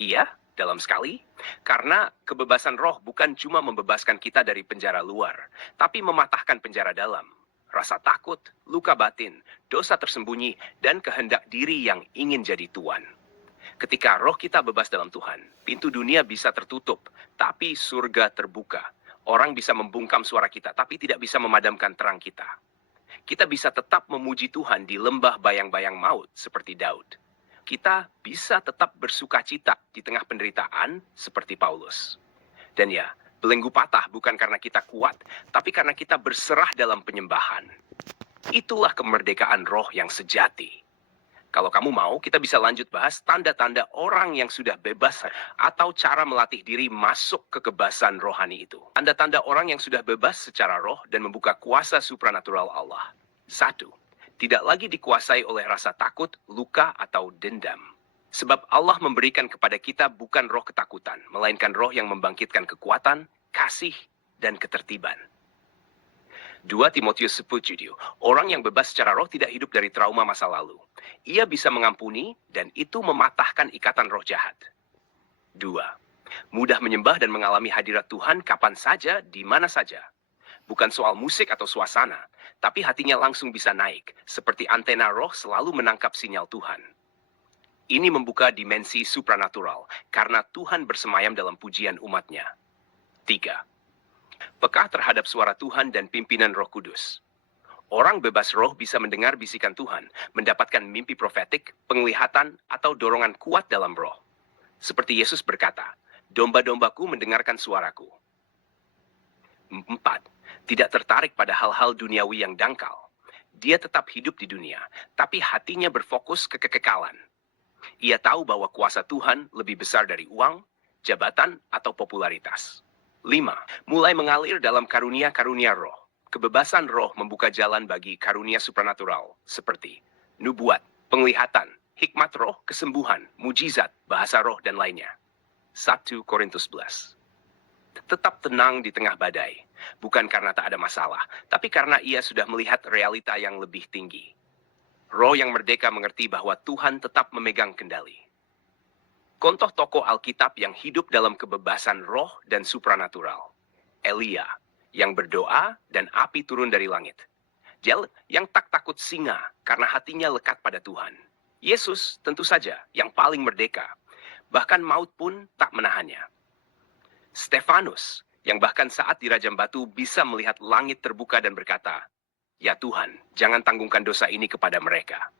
Iya, dalam sekali. Karena kebebasan roh bukan cuma membebaskan kita dari penjara luar, tapi mematahkan penjara dalam. Rasa takut, luka batin, dosa tersembunyi, dan kehendak diri yang ingin jadi tuan. Ketika roh kita bebas dalam Tuhan, pintu dunia bisa tertutup, tapi surga terbuka. Orang bisa membungkam suara kita, tapi tidak bisa memadamkan terang kita. Kita bisa tetap memuji Tuhan di lembah bayang-bayang maut seperti Daud. Kita bisa tetap bersuka cita di tengah penderitaan seperti Paulus. Dan ya, belenggu patah bukan karena kita kuat, tapi karena kita berserah dalam penyembahan. Itulah kemerdekaan roh yang sejati. Kalau kamu mau, kita bisa lanjut bahas tanda-tanda orang yang sudah bebas atau cara melatih diri masuk ke kebebasan rohani itu. Tanda-tanda orang yang sudah bebas secara roh dan membuka kuasa supranatural Allah. 1. Tidak lagi dikuasai oleh rasa takut, luka, atau dendam. Sebab Allah memberikan kepada kita bukan roh ketakutan, melainkan roh yang membangkitkan kekuatan, kasih, dan ketertiban. 2 Timotius 10:7. Orang yang bebas secara roh tidak hidup dari trauma masa lalu. Ia bisa mengampuni dan itu mematahkan ikatan roh jahat. 2. Mudah menyembah dan mengalami hadirat Tuhan kapan saja, di mana saja. Bukan soal musik atau suasana, tapi hatinya langsung bisa naik, seperti antena roh selalu menangkap sinyal Tuhan. Ini membuka dimensi supranatural, karena Tuhan bersemayam dalam pujian umatnya. 3. Peka terhadap suara Tuhan dan pimpinan Roh Kudus. Orang bebas roh bisa mendengar bisikan Tuhan, mendapatkan mimpi profetik, penglihatan, atau dorongan kuat dalam roh. Seperti Yesus berkata, "Domba-dombaku mendengarkan suaraku." 4. Tidak tertarik pada hal-hal duniawi yang dangkal. Dia tetap hidup di dunia, tapi hatinya berfokus ke kekekalan. Ia tahu bahwa kuasa Tuhan lebih besar dari uang, jabatan, atau popularitas. 5. Mulai mengalir dalam karunia-karunia roh. Kebebasan roh membuka jalan bagi karunia supranatural, seperti nubuat, penglihatan, hikmat roh, kesembuhan, mujizat, bahasa roh, dan lainnya. 1 Korintus 11. Tetap tenang di tengah badai, bukan karena tak ada masalah, tapi karena ia sudah melihat realita yang lebih tinggi. Roh yang merdeka mengerti bahwa Tuhan tetap memegang kendali. Contoh tokoh Alkitab yang hidup dalam kebebasan roh dan supranatural. Elia, yang berdoa dan api turun dari langit. Jel, yang tak takut singa karena hatinya lekat pada Tuhan. Yesus, tentu saja, yang paling merdeka. Bahkan maut pun tak menahannya. Stefanus, yang bahkan saat dirajam batu bisa melihat langit terbuka dan berkata, "Ya Tuhan, jangan tanggungkan dosa ini kepada mereka."